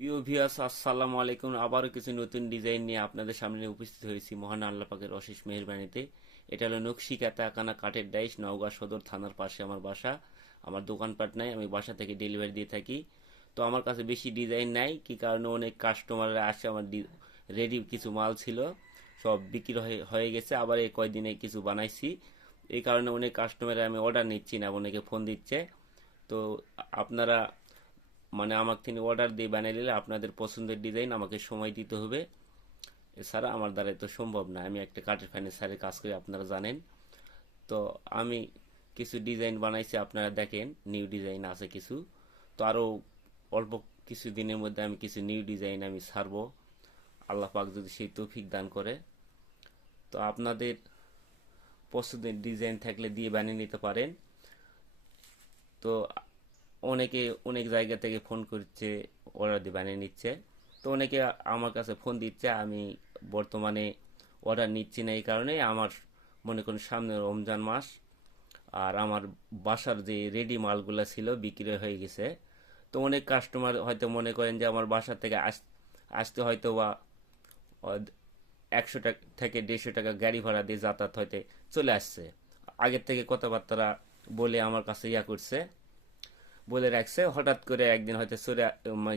প্রিয় ভিউয়ার্স, আসসালামু আলাইকুম। আবারও কিছু নতুন ডিজাইন নিয়ে আপনাদের সামনে উপস্থিত হয়েছি মহান আল্লাহ পাকের অশেষ মেহেরবানিতে। এটা হলো নকশিকাঁথা কানা কাঠের ডাইশ, নওগাঁ সদর থানার পাশে আমার বাসা। আমার দোকানপাট নাই, আমি বাসা থেকে ডেলিভারি দিয়ে থাকি। তো আমার কাছে বেশি ডিজাইন নাই, কি কারণে অনেক কাস্টমাররা আসে। আমার রেডি কিছু মাল ছিল, সব বিক্রি হয়ে গেছে। আবার এই কয়দিনে কিছু বানাইছি, এই কারণে অনেক কাস্টমারে আমি অর্ডার নিচ্ছি না, অনেকে ফোন দিচ্ছে। তো আপনারা আমার থেকে অর্ডার দিয়ে বানিয়ে নিলে আপনাদের পছন্দের ডিজাইন আমাকে সময় দিতে হবে। এছাড়া আমার দ্বারা তো সম্ভব না। আমি একটা কাঠের ফার্নিচারের কাজ করি, আপনারা জানেন। তো আমি কিছু ডিজাইন বানাইছি, আপনারা দেখেন। নিউ ডিজাইন আছে কিছু। তো আরও অল্প কিছু দিনের মধ্যে আমি কিছু নিউ ডিজাইন আমি ছাড়বো, আল্লাহ পাক যদি সেই তৌফিক দান করে। তো আপনাদের পছন্দের ডিজাইন থাকলে দিয়ে বানিয়ে নিতে পারেন। তো অনেকে অনেক জায়গা থেকে ফোন করছে, অর্ডার দিয়ে বানিয়ে নিচ্ছে। তো অনেকে আমার কাছে ফোন দিচ্ছে, আমি বর্তমানে অর্ডার নিচ্ছি না। এই কারণে আমার মনে করুন সামনে রমজান মাস, আর আমার বাসার যে রেডি মালগুলো ছিল বিক্রি হয়ে গেছে। তো অনেক কাস্টমার হয়তো মনে করেন যে আমার বাসা থেকে আসতে হয়তো বা 100 টাকা থেকে 150 টাকা গাড়ি ভাড়া দিয়ে যাতায়াত হইতে চলে আসছে। আগের থেকে কথাবার্তা বলে আমার কাছে করছে, বলে রাখছে। হঠাৎ করে একদিন হয়তো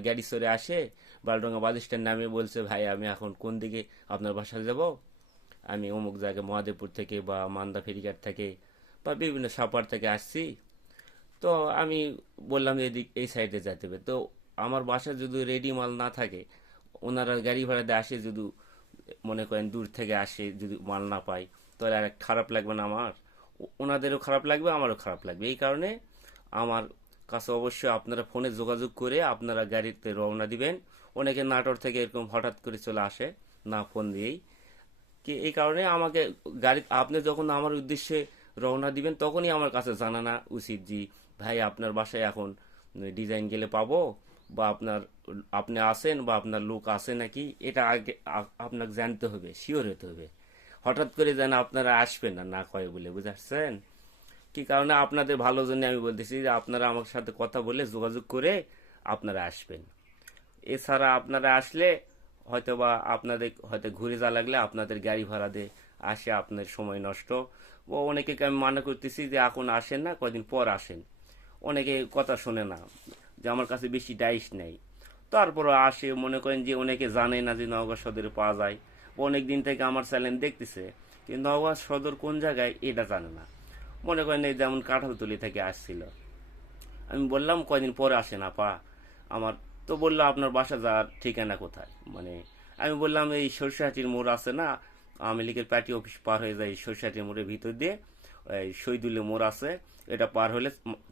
গাড়ি চড়ে আসে, বালডোঙ্গা বাস স্ট্যান্ড নামে বলছে, ভাই আমি এখন কোন দিকে আপনার বাসায় যাব? আমি অমুক জায়গায় মহাদেবপুর থেকে বা মান্দা ফেরিঘাট থেকে বা বিভিন্ন সাপার থেকে আসছি। তো আমি বললাম যে এই সাইডে যেতে হবে। তো আমার বাসায় যদি রেডি মাল না থাকে, ওনারা গাড়ি ভাড়া দিয়ে আসে, যদি মনে করেন দূর থেকে আসে, যদি মাল না পাই, তাহলে আর খারাপ লাগবে না আমার? ওনাদেরও খারাপ লাগবে, আমারও খারাপ লাগবে। এই কারণে আমার কাছে অবশ্যই আপনারা ফোনে যোগাযোগ করে আপনারা গাড়িতে রওনা দিবেন। অনেকে নাটোর থেকে এরকম হঠাৎ করে চলে আসে, না ফোন দিয়েই। কি এই কারণে আমাকে গাড়ি আপনি যখন আমার উদ্দেশ্যে রওনা দিবেন, তখনই আমার কাছে জানানো উচিত যে ভাই আপনার বাসায় এখন ডিজাইন গেলে পাবো, বা আপনি আসেন বা আপনার লোক আসে নাকি, এটা আগে আপনাকে জানতে হবে, শিওর হতে হবে। হঠাৎ করে যেন আপনারা আসবেন না, না কয়ে বলে, বুঝাচ্ছেন? কি কারণে আপনাদের ভালোর জন্য আমি বলতেছি যে আপনারা আমার সাথে কথা বলে যোগাযোগ করে আপনারা আসবেন। এছাড়া আপনারা আসলে হয়তোবা আপনাদের হয়তো ঘুরে যা লাগলে আপনাদের গাড়ি ভাড়া দিয়ে আসে, আপনার সময় নষ্ট। ও অনেকে আমি মানা করতেছি যে এখন আসেন না, কয়দিন পর আসেন। অনেকে কথা শোনে না, যে আমার কাছে বেশি ডাইস নেই। তারপরও আসে, মনে করেন যে অনেকে জানে না যে নওগাঁ সদরে পাওয়া যায়। অনেক দিন থেকে আমার চ্যানেল দেখতেছে, কিন্তু নওগাঁ সদর কোন জায়গায় এটা জানে না। মনে করেন এই যেমন কাঁঠালতলি থেকে আসছিল, আমি বললাম কয়দিন পরে আসেন আপা আমার। তো বললো আপনার বাসা যাওয়ার ঠিকানা কোথায়? আমি বললাম এই সরষেহাটির মোড় আছে না, আওয়ামী লীগের পার্টি অফিস পার হয়ে যায়, সরষেহাটির মোড়ের ভিতর দিয়ে এই শহীদুল্লাহ মোড় আছে, এটা পার হলে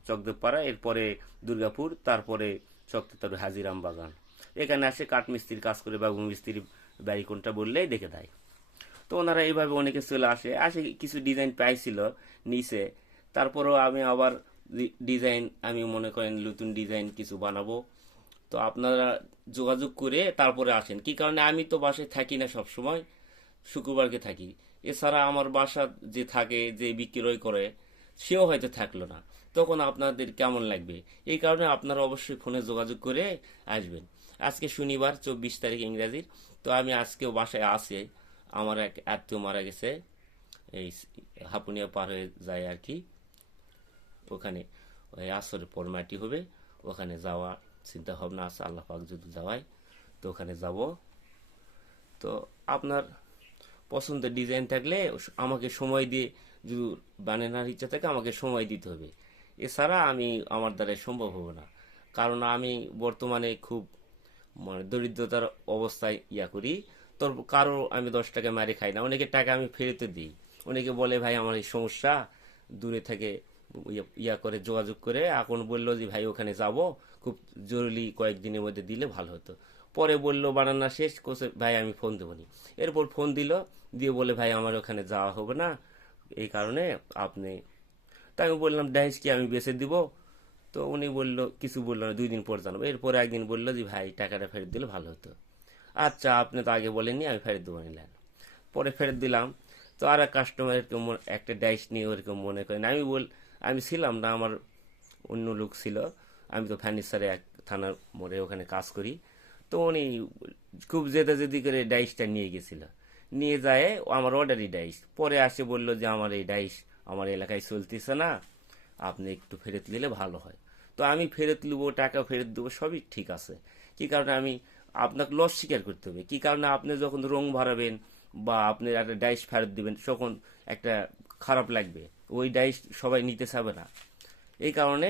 চকদেবপাড়া, এরপরে দুর্গাপুর, তারপরে চকতেতার হাজিরাম বাগান। এখানে আসে কাঠমিস্ত্রির কাজ করে, বা মিস্ত্রির বাড়ি কোনটা বললেই দেখে দেয়। তো ওনারা এইভাবে অনেকে চলে আসে আসে কিছু ডিজাইন পাইছিল নিচে। তারপরেও আমি আবার ডিজাইন, আমি মনে করেন নতুন ডিজাইন কিছু বানাবো। তো আপনারা যোগাযোগ করে তারপরে আসেন। কি কারণে আমি তো বাসায় থাকি না সব সময়, শুক্রবারকে থাকি। এছাড়া আমার বাসা যে থাকে, যে বিক্রয় করে, সেও হয়তো থাকলো না, তখন আপনাদের কেমন লাগবে? এই কারণে আপনারা অবশ্যই ফোনে যোগাযোগ করে আসবেন। আজকে শনিবার 24 তারিখ ইংরাজির। তো আমি আজকেও বাসায় আছি। আমার এক আত্মীয় মারা গেছে, এই হাপুনিয়া পার হয়ে যায় আর কি। ওখানে ওই আসরের পর মাটি হবে, ওখানে যাওয়া চিন্তা ভাবনা আছে, আল্লাহ পাক যদি যাওয়ায় তো ওখানে যাব। তো আপনার পছন্দের ডিজাইন থাকলে আমাকে সময় দিয়ে, যদি বানানোর ইচ্ছা থাকে আমাকে সময় দিতে হবে। এছাড়া আমার দ্বারা সম্ভব হবে না। কারণ আমি বর্তমানে খুব দরিদ্রতার অবস্থায় করি। তোর কারো আমি 10 টাকা মারি খাই না, অনেকে টাকা আমি ফেরতে দিই। অনেকে বলে ভাই আমার এই সমস্যা, দূরে থেকে করে যোগাযোগ করে এখন বললো যে ভাই ওখানে যাব, খুব জরুরি, কয়েকদিনের মধ্যে দিলে ভালো হতো। পরে বললো বানানা শেষ কোসে, ভাই আমি ফোন দেবো নি। এরপর ফোন দিল, দিয়ে বলে ভাই আমার ওখানে যাওয়া হবে না, এই কারণে আপনি। তাই আমি বললাম ডাইস কি আমি বেচে দিব? তো উনি কিছু বললো না, 2 দিন পর জানাবো। এরপরে একদিন বললো যে ভাই টাকাটা ফেরত দিলে ভালো হতো। আচ্ছা, আপনি তো আগে বলেননি, আমি ফেরত দেবো নিলেন। পরে ফেরত দিলাম। তো আর এক কাস্টমার এরকম একটা ডাইস নিয়ে ওরকম মনে করেন, আমি ছিলাম না, আমার অন্য লোক ছিল। আমি তো ফার্নিচারে এক থানার মোড়ে ওখানে কাজ করি। তো উনি খুব জেদাজেদি করে ডাইসটা নিয়ে গেছিল, নিয়ে যায় আমার অর্ডারই ডাইস, পরে আসে বলল যে আমার এই ডাইস আমার এলাকায় চলতেছে না, আপনি একটু ফেরত নিলে ভালো হয়। তো আমি ফেরত নেবো, টাকা ফেরত দেবো, সবই ঠিক আছে। কি কারণে আমি আপনাকে লস স্বীকার করতে হবে, কি কারণে আপনি যখন রং ভরাবেন বা আপনি একটা ডাইস ফেরত দিবেন তখন একটা খারাপ লাগবে, ওই ডাইস সবাই নিতে চাবে না। এই কারণে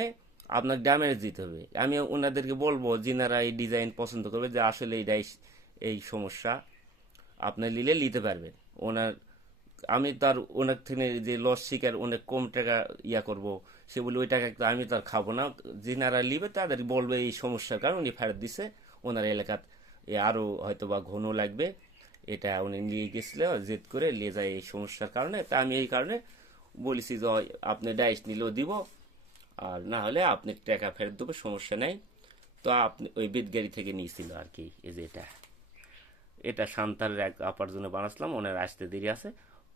আপনাকে ড্যামেজ দিতে হবে। আমি ওনাদেরকে বলবো যিনারা এই ডিজাইন পছন্দ করবে যে আসলে এই ডাইস এই সমস্যা, আপনি নিলে নিতে পারবেন। ওনার আমি তার ওনার থেকে যে লস শিকার অনেক কম টাকা করব, সে বলে ওই টাকা তো আমি তার খাবো না। যিনারা নিবে তাদের বলবে এই সমস্যার কারণে উনি ফেরত দিছে, ওনার এলাকাত আরো হয়তো বা ঘন লাগবে, এটা উনি নিয়ে গেছিল জেদ করে নিয়ে যায় এই সমস্যার কারণে। তা আমি এই কারণে বলেছি যে আপনি ডাইস নিলেও দিব, আর না হলে আপনি টাকা ফেরত দেবো, সমস্যা নেই। তো আপনি ওই বেদগাড়ি থেকে নিয়েছিল আর কি। এই যে এটা এটা শান্তার এক আপার জন্য বানাচ্ছিলাম, ওনার আসতে দেরি আছে।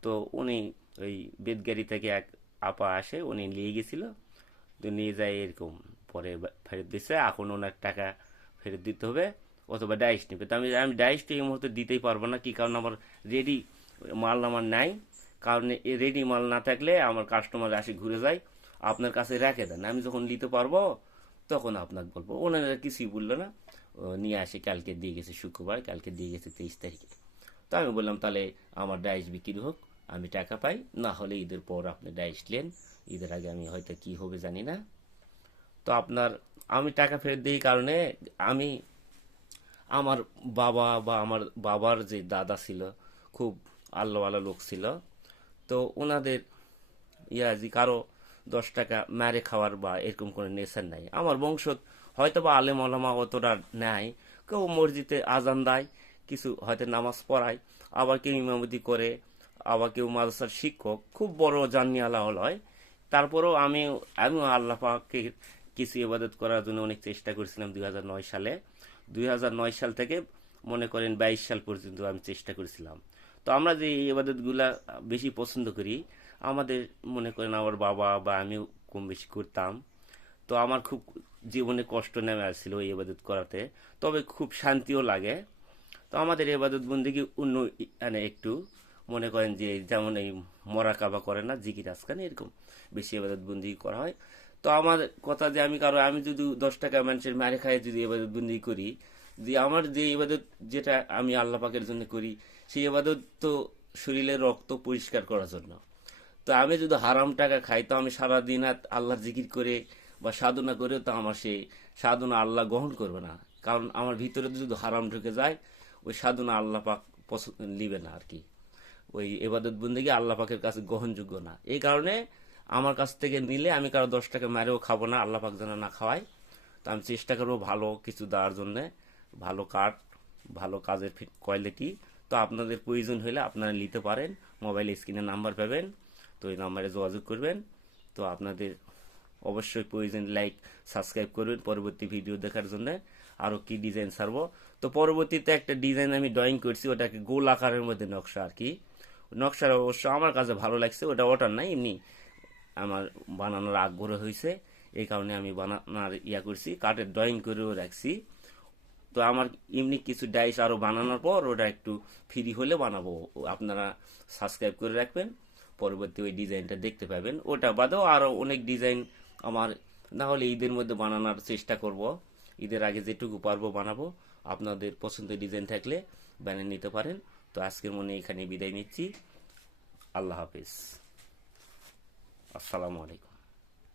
তো উনি ওই বেদগাড়ি থেকে এক আপা আসে, উনি নিয়ে গেছিল, তো নিয়ে যায় এরকম, পরে ফেরত দিচ্ছে। এখন ওনার টাকা ফেরত দিতে হবে অথবা ডাইস নেবে। তো আমি আমি ডাইসটা এই মুহূর্তে দিতেই পারবো না, কি কারণ আমার রেডি মাল আমার নাই। কারণ রেডি মাল না থাকলে আমার কাস্টমার আসে ঘুরে যায়, আপনার কাছে রেখে দেন, আমি যখন নিতে পারবো তখন আপনাকে বলবো। ওনারা কিছুই বললো না, নিয়ে আসে কালকে দিয়ে গেছে, শুক্রবার কালকে দিয়ে গেছে 23 তারিখে। তো আমি বললাম তাহলে আমার ডাইস বিক্রি হোক, আমি টাকা পাই, না হলে ঈদের পর আপনি ডাইস নেন, ঈদের আগে আমি হয়তো কি হবে জানি না। তো আপনার আমি টাকা ফেরত দিই কারণে আমি আমার বাবা বা আমার বাবার যে দাদা ছিল খুব আল্লাহওয়ালা লোক ছিল, তো ওনাদের যে কারো 10 টাকা মেরে খাওয়ার বা এরকম কোনো নেশার নাই। আমার বংশ হয়তো বা আলেম ওলামা অতটা নেয়, কেউ মসজিদে আজান দেয়, কিছু হয়তো নামাজ পড়ায়, আবার কেউ ইমামতি করে, আবার কেউ মাদ্রাসার শিক্ষক, খুব বড় জানিয়ালা হয়। তারপরেও আমিও আল্লাহ পাককে কিছু ইবাদত করার জন্য অনেক চেষ্টা করেছিলাম 2009 সালে। 2009 সাল থেকে মনে করেন 22 সাল পর্যন্ত আমি চেষ্টা করেছিলাম। তো আমরা যে ইবাদতগুলা বেশি পছন্দ করি, আমাদের মনে করেন আমার বাবা বা আমিও কম বেশি করতাম। তো আমার খুব জীবনে কষ্ট নেমে আসছিল এই ইবাদত করাতে, তবে খুব শান্তিও লাগে। তো আমাদের ইবাদত বন্দেগী অন্য একটু মনে করেন যে যেমন এই মরাকাবা করে না, জিকির আজকান এরকম বেশি ইবাদত বন্দেগী করা হয়। তো আমার কথা যে আমি যদি 10 টাকা মানুষের মারে খাই যদি ইবাদত বন্দেগী করি, যে আমার যে ইবাদত যেটা আমি আল্লাহ পাকের জন্য করি, সেই ইবাদত তো শরীরের রক্ত পরিষ্কার করার জন্য। তো আমি যদি হারাম টাকা খাই, তো আমি সারাদিন আল্লাহর জিকির করে বা সাধনা করে তো আমার সেই সাধনা আল্লাহ গ্রহণ করবে না। কারণ আমার ভিতরে যদি হারাম ঢুকে যায়, ওই সাধনা আল্লাহ পাক পছন্দ নিবে না আর কি। ওই এবাদত বন্দেগী আল্লাহ পাকের কাছে গ্রহণযোগ্য না। এই কারণে আমার কাছ থেকে নিলে আমি কারো 10 টাকা মেরেও খাবো না, আল্লাহ পাক যেন না খাওয়াই। তো আমি চেষ্টা করবো ভালো কিছু দেওয়ার জন্যে, ভালো কাঠ, ভালো কাজের কোয়ালিটি। তো আপনাদের প্রয়োজন হলে আপনারা নিতে পারেন, মোবাইল স্ক্রিনে নাম্বার পাবেন, তো এই নাম্বারে যোগাযোগ করবেন। তো আপনাদের অবশ্যই প্রয়োজন লাইক সাবস্ক্রাইব করবেন পরবর্তী ভিডিও দেখার জন্য, আরও কি ডিজাইন ছাড়বো। তো পরবর্তীতে একটা ডিজাইন আমি ড্রয়িং করছি, ওটাকে গোল আকারের মধ্যে নকশা আর কি। নকশার অবশ্য আমার কাছে ভালো লাগছে, ওটার নাই, এমনি আমার বানানোর আগ্রহ হয়েছে, এই কারণে আমি বানানোর করছি, কাঠের ড্রয়িং করেও রাখছি। তো আমার এমনি কিছু ডাইস আরো বানানোর পর ওটা একটু ফ্রি হলে বানাবো, আপনারা সাবস্ক্রাইব করে রাখবেন, পরবর্তী ওই ডিজাইনটা দেখতে পাবেন। ওটা বাদেও আরো অনেক ডিজাইন আমার, না হলে ঈদের মধ্যে বানানোর চেষ্টা করব, ঈদের আগে যেটুকু পারবো বানাবো। আপনাদের পছন্দের ডিজাইন থাকলে বানিয়ে নিতে পারেন। তো আজকের মনে এখানে বিদায় নিচ্ছি। আল্লাহ হাফিজ, আসসালামু আলাইকুম।